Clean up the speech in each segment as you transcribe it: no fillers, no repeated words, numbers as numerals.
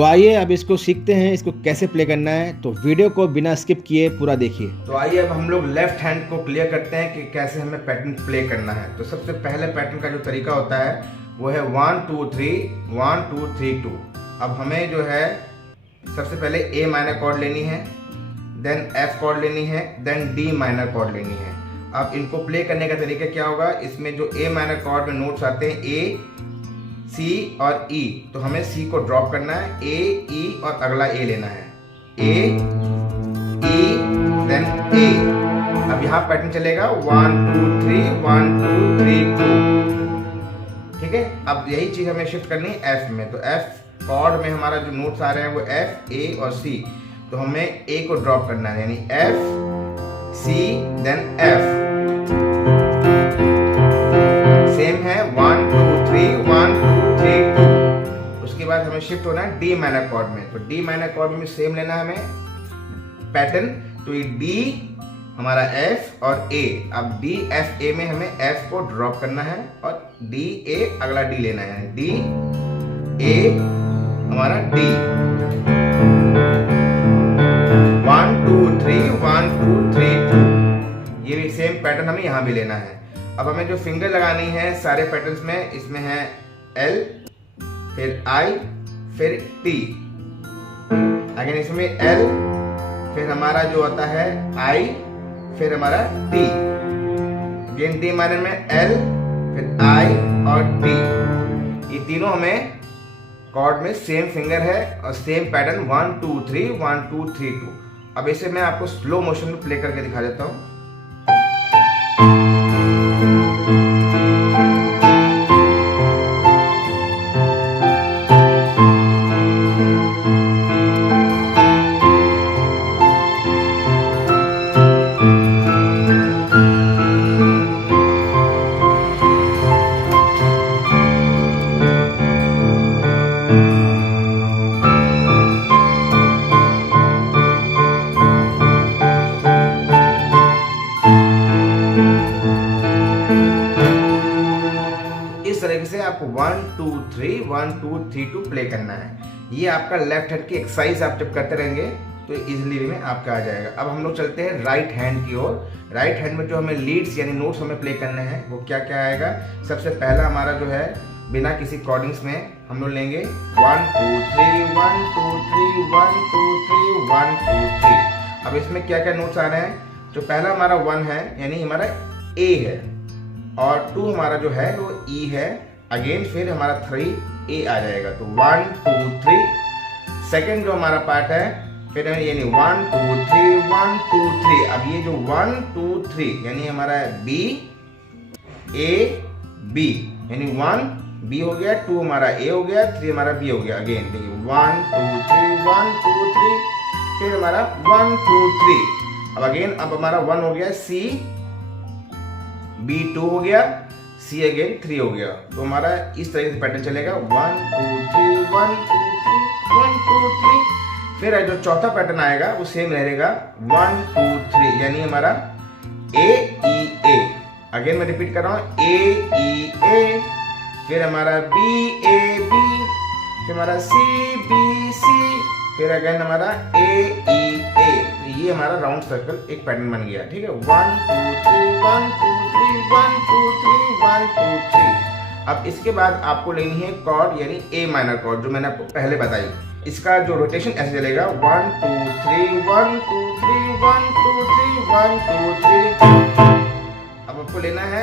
तो आइए अब इसको सीखते हैं, इसको कैसे प्ले करना है। तो वीडियो को बिना स्किप किए पूरा देखिए। तो आइए अब हम लोग लेफ्ट हैंड को क्लियर करते हैं कि कैसे हमें पैटर्न प्ले करना है। तो सबसे पहले पैटर्न का जो तरीका होता है वो है 1 2 3 1 2 3 2। अब हमें जो है सबसे पहले ए माइनर कॉर्ड लेनी है, देन एफ कॉर्ड लेनी है, देन डी माइनर कॉर्ड लेनी है। अब इनको प्ले करने का तरीका क्या होगा, इसमें जो ए माइनर कॉर्ड में नोट्स आते हैं ए, सी और ई, तो हमें सी को ड्रॉप करना है, ए ई और अगला ए लेना है, ए ई देन ए। अब यहाँ पैटर्न चलेगा 1 2 3 1 2 3 2। ठीक है, अब यही चीज हमें शिफ्ट करनी है एफ में। तो एफ कॉर्ड में हमारा जो नोट्स आ रहे हैं वो एफ, ए और सी, तो हमें ए को ड्रॉप करना है, यानी F C then F. Same है 1 2 3 1 2 3 2। उसके बाद हमें शिफ्ट होना है डी माइनर कॉर्ड में। तो डी माइनर कॉर्ड में सेम लेना है हमें पैटर्न। तो ये डी हमारा एफ और ए। अब डी एफ ए में हमें एफ को ड्रॉप करना है और डी ए अगला डी लेना है, डी ए हमारा डी। 1 2 3 1 2 3 2। ये भी सेम पैटर्न हमें यहाँ भी लेना है। अब हमें जो फिंगर लगानी है सारे पैटर्न्स में, इसमें है एल, फिर आई, फिर टी। अगेन इसमें एल, फिर हमारा जो होता है आई, फिर हमारा टी। अगेन डी माइनर में एल, फिर आई और टी। ये तीनों हमें कॉर्ड में सेम फिंगर है और सेम पैटर्न 1 2 3 1 2 3 2। अब इसे मैं आपको स्लो मोशन में प्ले करके दिखा देता हूँ। इस तरीके से आपको 1 2 3 1 2 3 2 प्ले करना है। ये आपका लेफ्ट हैंड की एक्सरसाइज आप जब करते रहेंगे तो इजिली में आपका आ जाएगा। अब हम लोग चलते हैं राइट हैंड की ओर। राइट हैंड में जो हमें लीड्स यानी नोट्स हमें प्ले करने हैं वो क्या क्या आएगा। सबसे पहला हमारा जो है बिना किसी कॉर्डिंग्स में हम लोग लेंगे 1 2 3 1 2 3 1 2 3 1 2 3। अब इसमें क्या क्या नोट्स आ रहे हैं। जो पहला हमारा 1 है यानी हमारा ए है, और 2 हमारा जो है वो ई है। अगेन फिर हमारा 3 ए आ जाएगा, तो 1 2 3। सेकेंड जो हमारा पार्ट है फिर यानी 1 2 3 1 2 3। अब ये जो 1 2 3 यानी हमारा बी ए बी, यानी 1 बी हो गया, 2 हमारा ए हो गया, 3 हमारा बी हो गया। अगेन देखिए 1 2 3 1 2 3, फिर हमारा 1 2 3। अब अगेन अब हमारा 1 हो गया, सी बी 2 हो गया, सी अगेन 3 हो गया। तो हमारा इस तरह से पैटर्न चलेगा 1 2 3 1 2 3 1 2 3। फिर जो चौथा पैटर्न आएगा वो सेम रहेगा 1 2 3, यानी हमारा ए ई ए। अगेन मैं रिपीट कर रहा हूँ, ए ई ए, फिर हमारा बी ए बी, फिर हमारा सी बी सी, फिर अगेन हमारा ए ई ए। तो ये हमारा राउंड सर्कल एक पैटर्न बन गया। ठीक है, 1 2 3 1 2 3 1 2 3 1 2 3। अब इसके बाद आपको लेनी है कॉर्ड यानी ए माइनर कॉर्ड, जो मैंने आपको पहले बताई। इसका जो रोटेशन ऐसे चलेगा 1 2 3 1 2 3 1 2 3 1 2 3। अब आपको लेना है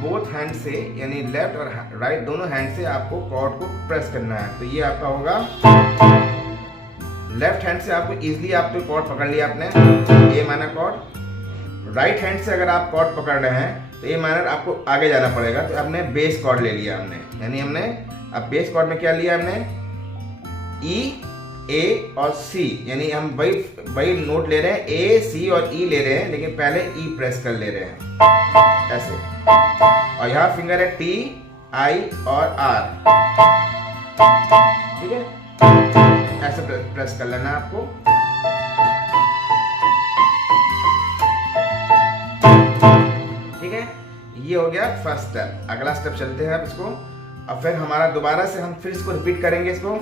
बोथ हैंड से, यानी लेफ्ट और राइट दोनों हैंड से आपको कॉर्ड को प्रेस करना है। तो ये आपका होगा लेफ्ट हैंड से आपको इजीली आपको कॉर्ड पकड़ लिया आपने ए माइनर कॉर्ड। राइट हैंड से अगर आप कॉर्ड पकड़ रहे हैं तो ए माइनर आपको आगे जाना पड़ेगा। तो हमने बेस कॉर्ड ले लिया हमने, यानी हमने अब बेस कॉर्ड में क्या लिया हमने ई ए और सी, यानी हम वही नोट ले रहे हैं, ए सी और ई ले रहे हैं, लेकिन पहले ई प्रेस कर ले रहे हैं ऐसे। और यहाँ फिंगर है टी आई और आर। ठीक है, ऐसे प्रेस कर लेना है आपको। ठीक है, ये हो गया फर्स्ट स्टेप। अगला स्टेप चलते हैं अब इसको। अब फिर हमारा दोबारा से हम फिर इसको रिपीट करेंगे इसको।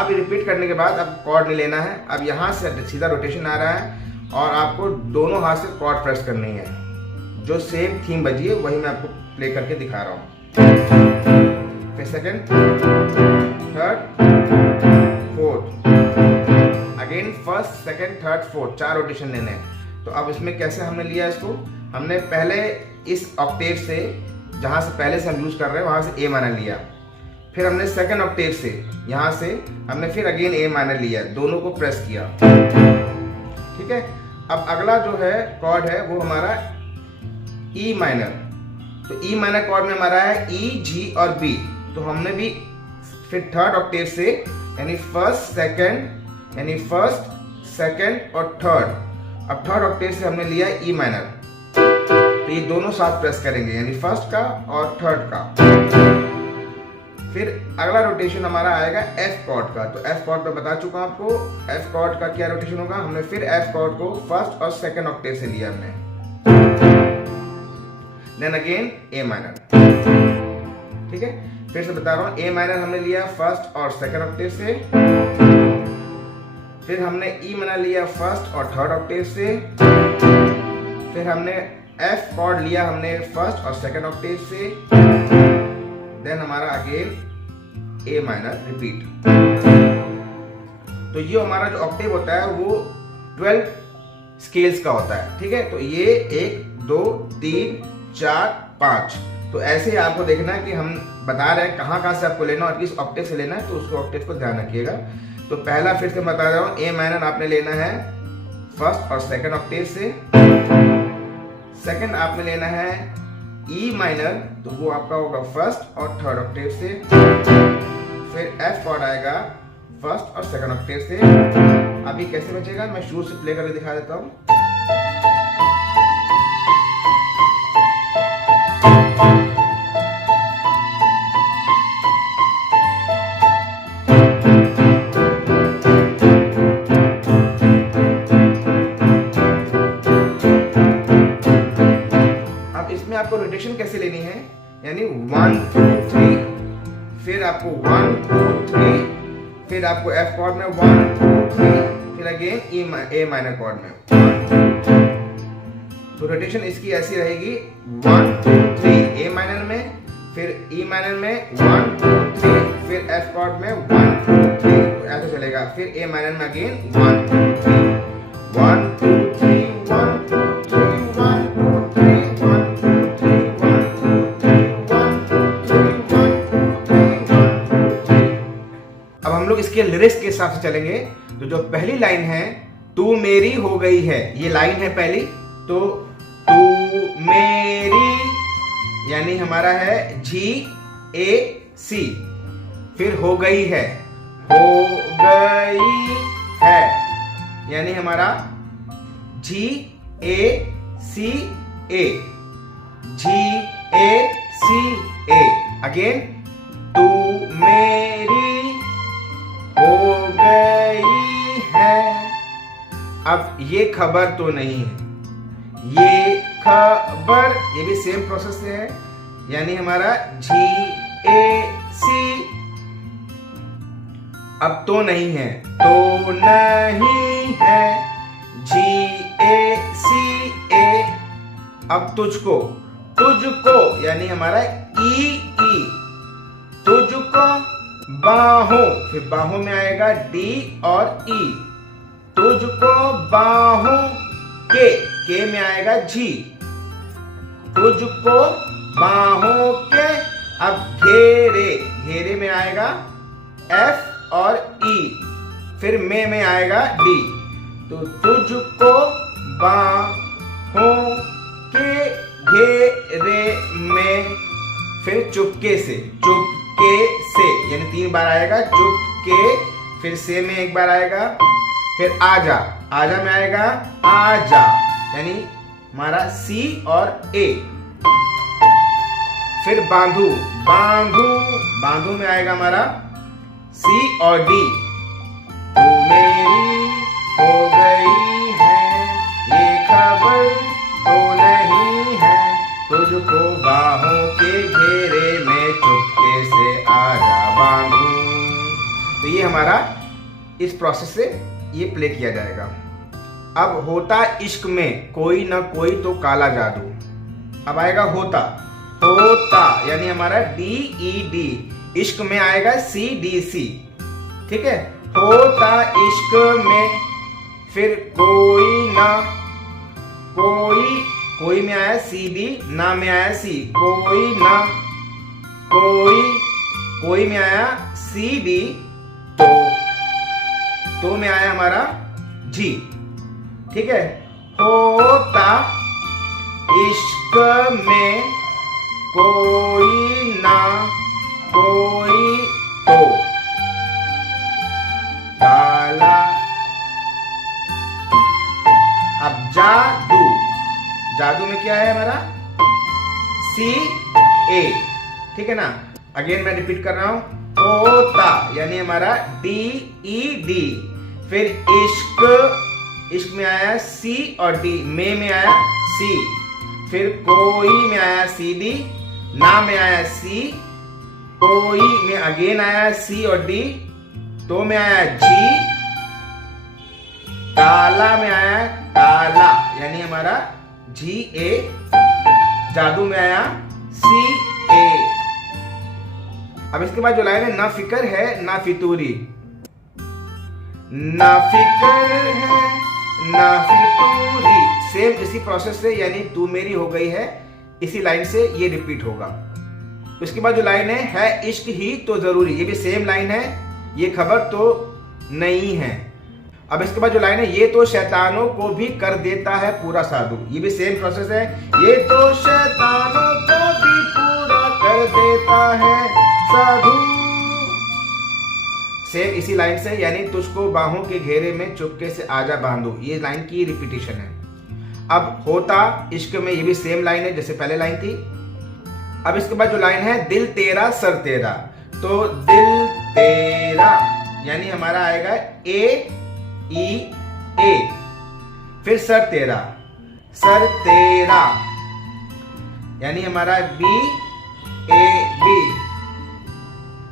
अब रिपीट करने के बाद अब कॉर्ड नहीं लेना है, अब यहाँ से सीधा रोटेशन आ रहा है और आपको दोनों हाथ से कॉर्ड प्रेस करनी है। जो सेम थीम बजी है वही मैं आपको प्ले करके दिखा रहा हूँ। फिर second, third, fourth, again first, second, third, fourth, 4 rotation लेने हैं। तो अब इसमें कैसे हमने लिया इसको, हमने पहले इस ऑक्टेव से, जहाँ से पहले से हम यूज कर रहे हैं वहाँ से ए माइनर लिया, फिर हमने सेकंड ऑक्टेव से, यहाँ से हमने फिर अगेन ए माइनर लिया, दोनों को प्रेस किया। ठीक है, अब अगला जो है कॉर्ड है वो हमारा ई माइनर। तो ई माइनर कॉर्ड में हमारा है ई, जी और बी। तो हमने भी फिर थर्ड ऑक्टेव से, यानी फर्स्ट सेकंड और थर्ड, अब थर्ड ऑक्टेव से हमने लिया ई माइनर। तो ये दोनों साथ प्रेस करेंगे, यानी फर्स्ट का और थर्ड का। फिर अगला रोटेशन हमारा आएगा एफ कॉर्ड का। तो एफ कॉर्ड पे बता चुका हूं आपको, एफ कॉर्ड का क्या रोटेशन होगा। हमने फिर एफ कॉर्ड को फर्स्ट और सेकंड ऑक्टेव से लिया हमने, देन अगेन ए माइनर। ठीक है, फिर से बता रहा हूं, ए माइनर हमने लिया फर्स्ट और सेकंड ऑक्टेव से, फिर हमने ई माइनर लिया फर्स्ट और थर्ड ऑक्टेव से, फिर हमने एफ कॉर्ड लिया हमने फर्स्ट और सेकंड ऑक्टेव से, देन हमारा अगेन ए माइनर रिपीट। तो ये हमारा जो ऑक्टेव होता है वो 12 स्केल्स का होता है। ठीक है, तो ये 1 2 3 4 5, तो ऐसे आपको देखना है कि हम बता रहे हैं कहाँ से आपको लेना और किस ऑक्टेव से लेना है, तो उसको ऑक्टेव को ध्यान रखिएगा। तो पहला फिर से बता रहा हूँ, ए माइनर आपने लेना है फर्स्ट और सेकंड ऑक्टेव से, सेकंड आपने लेना है ई माइनर, तो वो आपका होगा फर्स्ट और थर्ड ऑक्टेव से, फिर एफ कॉर्ड आएगा फर्स्ट और सेकंड ऑक्टेव से। अभी कैसे बचेगा मैं शुरू से प्ले करके दिखा देता हूँ। आपको रोटेशन कैसे लेनी है, यानी 1 2 3, फिर आपको 1 2 3, फिर आपको एफ कॉर्ड में 1 2 3, फिर अगेन ए माइनर कॉर्ड में 1 2 3। तो रोटेशन इसकी ऐसी रहेगी 1 2 3 ए माइनर में, फिर ई माइनर में 1 2 3, फिर एफ कॉर्ड में 1 2 3, तो ऐसे चलेगा। फिर ए माइनर में अगेन 1 2 3 1 2 3 1 2 3 1 2 3 1 2 3 1 2 3 1 2 3 1 2 3 1 2 3। अब हम लोग इसके लिरिक्स के हिसाब से चलेंगे। तो जो पहली लाइन है, तू मेरी हो गई है, ये लाइन है पहली। तो तू मेरी यानी हमारा है जी ए सी, फिर हो गई है, हो गई है यानी हमारा जी ए सी ए, जी ए सी ए। अगेन तू मेरी हो गई है। अब ये खबर तो नहीं है, ये खबर, ये भी सेम प्रोसेस से है, यानी हमारा जी ए सी। अब तो नहीं है, तो नहीं है, जी ए सी ए। अब तुझको, तुझको यानी हमारा ई ई, तुझको बाहों, फिर बाहों में आएगा डी और ई, तुझको बाहों के में आएगा जी, तुझको बाहों के। अब घेरे, घेरे में आएगा एफ और ई, फिर में आएगा डी। तो तुझको बाहों के घेरे में, फिर चुपके से, चुपके से यानी 3 बार आएगा, चुपके, फिर से में 1 बार आएगा, फिर आजा, आजा में आएगा आजा यानी हमारा सी और ए, फिर बांधू, बांधू, बांधू में आएगा हमारा सी और डी। तू मेरी हो गई है, ये खबर तो नहीं है, तुझको बाहों के घेरे में चुपके से आजा बांधू। तो ये हमारा इस प्रोसेस से ये प्ले किया जाएगा। अब होता इश्क में कोई ना कोई तो काला जादू। अब आएगा होता, होता यानी हमारा DED, इश्क में आएगा CDC, ठीक है। होता इश्क में, फिर कोई ना कोई में आया CD, ना में आया C, कोई ना कोई में आया CD, तो में आया हमारा G, ठीक है। होता इश्क में कोई ना कोई तो काला। अब जादू में क्या है हमारा CA, ठीक है ना। अगेन मैं रिपीट कर रहा हूं, होता यानी हमारा DED, फिर इश्क में आया C और D, में आया C, फिर कोई में आया CD, ना में आया C, कोई में अगेन आया C और D, तो में आया G, काला में आया काला यानी हमारा GA, जादू में आया CA। अब इसके बाद जो लाइन है, ना फिकर है ना फितूरी, ना फिकर है ना फितूरी, सेम इसी प्रोसेस से यानी तू मेरी हो गई है, इसी लाइन से ये रिपीट होगा। उसके बाद जो लाइन है इश्क ही तो जरूरी, ये भी सेम लाइन है, ये खबर तो नहीं है। अब इसके बाद जो लाइन है, ये तो शैतानों को भी कर देता है पूरा साधु, ये भी सेम प्रोसेस है, ये तो शैतानों को भी पूरा कर देता है साधु, सेम इसी लाइन से यानी तुझको बाहों के घेरे में चुपके से आजा बांधू, ये लाइन की रिपीटिशन है। अब होता इश्क में, ये भी सेम लाइन है जैसे पहले लाइन थी। अब इसके बाद जो लाइन है, दिल तेरा सर तेरा, तो दिल तेरा यानी हमारा आएगा A, फिर सर तेरा यानी हमारा B,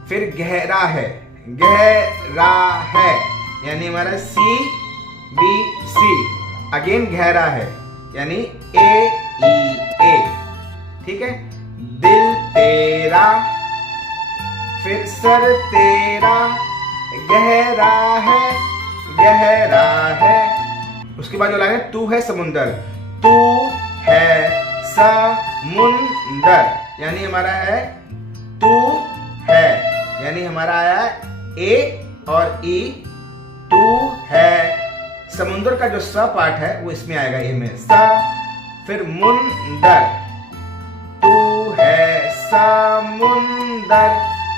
फिर गहरा है यानी हमारा CBC, अगेन गहरा है यानी AE, ठीक है। दिल तेरा, फिर सर तेरा, गहरा है। उसके बाद जो लाइन है, तू है समुंदर, तू है समुंदर यानी हमारा है तू है, यानी हमारा आया A और E, तू है। समुंदर का जो स पार्ट है वो इसमें आएगा A में, स, फिर मुंदर, तू है समुंदर,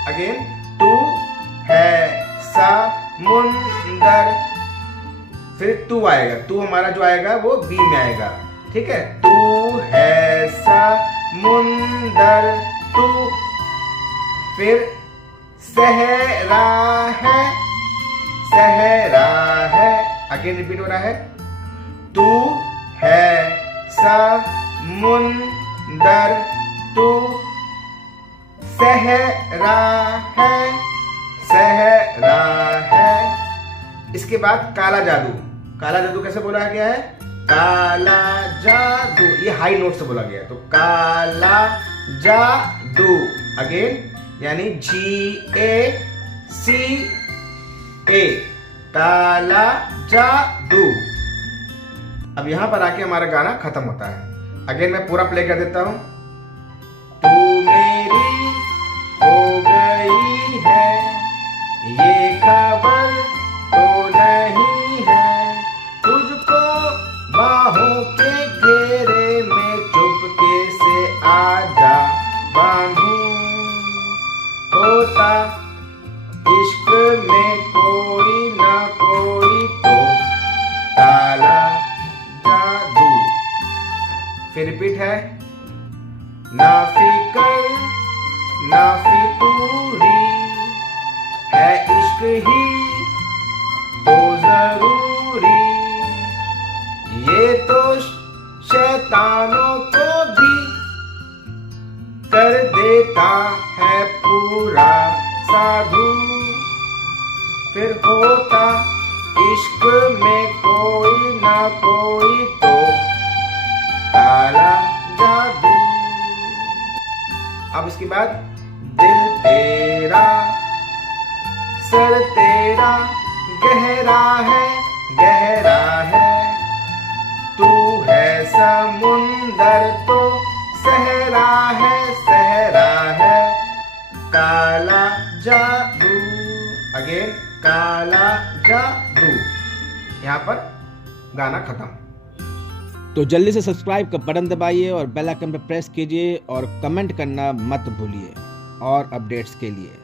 अगेन तू है समुंदर, फिर तू आएगा, तू हमारा जो आएगा वो B में आएगा, ठीक है। तू है समुंदर तू, फिर सहरा है, अगेन रिपीट हो रहा है, तू है समुंदर तू, सहरा है। इसके बाद काला जादू कैसे बोला गया है, काला जादू, ये हाई नोट से बोला गया है, तो काला जादू अगेन यानी GACA, काला जादू। अब यहां पर आके हमारा गाना खत्म होता है। अगेन मैं पूरा प्ले कर देता हूं, तू मेरी हो गई है, ये खबर तो नहीं है, तुझको बाहों के घेरे में चुपके से आजा बांधू, होता इश्क में कोई ना कोई तो काला जादू। फिर रिपीट है, ना फिकर ना फितूरी, है इश्क ही तो जरूरी, ये तो शैतानों को भी कर देता है पूरा साधु, फिर होता इश्क में कोई ना कोई तो काला जादू। अब इसके बाद दिल तेरा सर तेरा गहरा है तू है समुंदर तो सहरा है काला जादू। अगेन काला जादू। यहाँ पर गाना खत्म। तो जल्दी से सब्सक्राइब का बटन दबाइए और बेल आइकन पर प्रेस कीजिए और कमेंट करना मत भूलिए और अपडेट्स के लिए।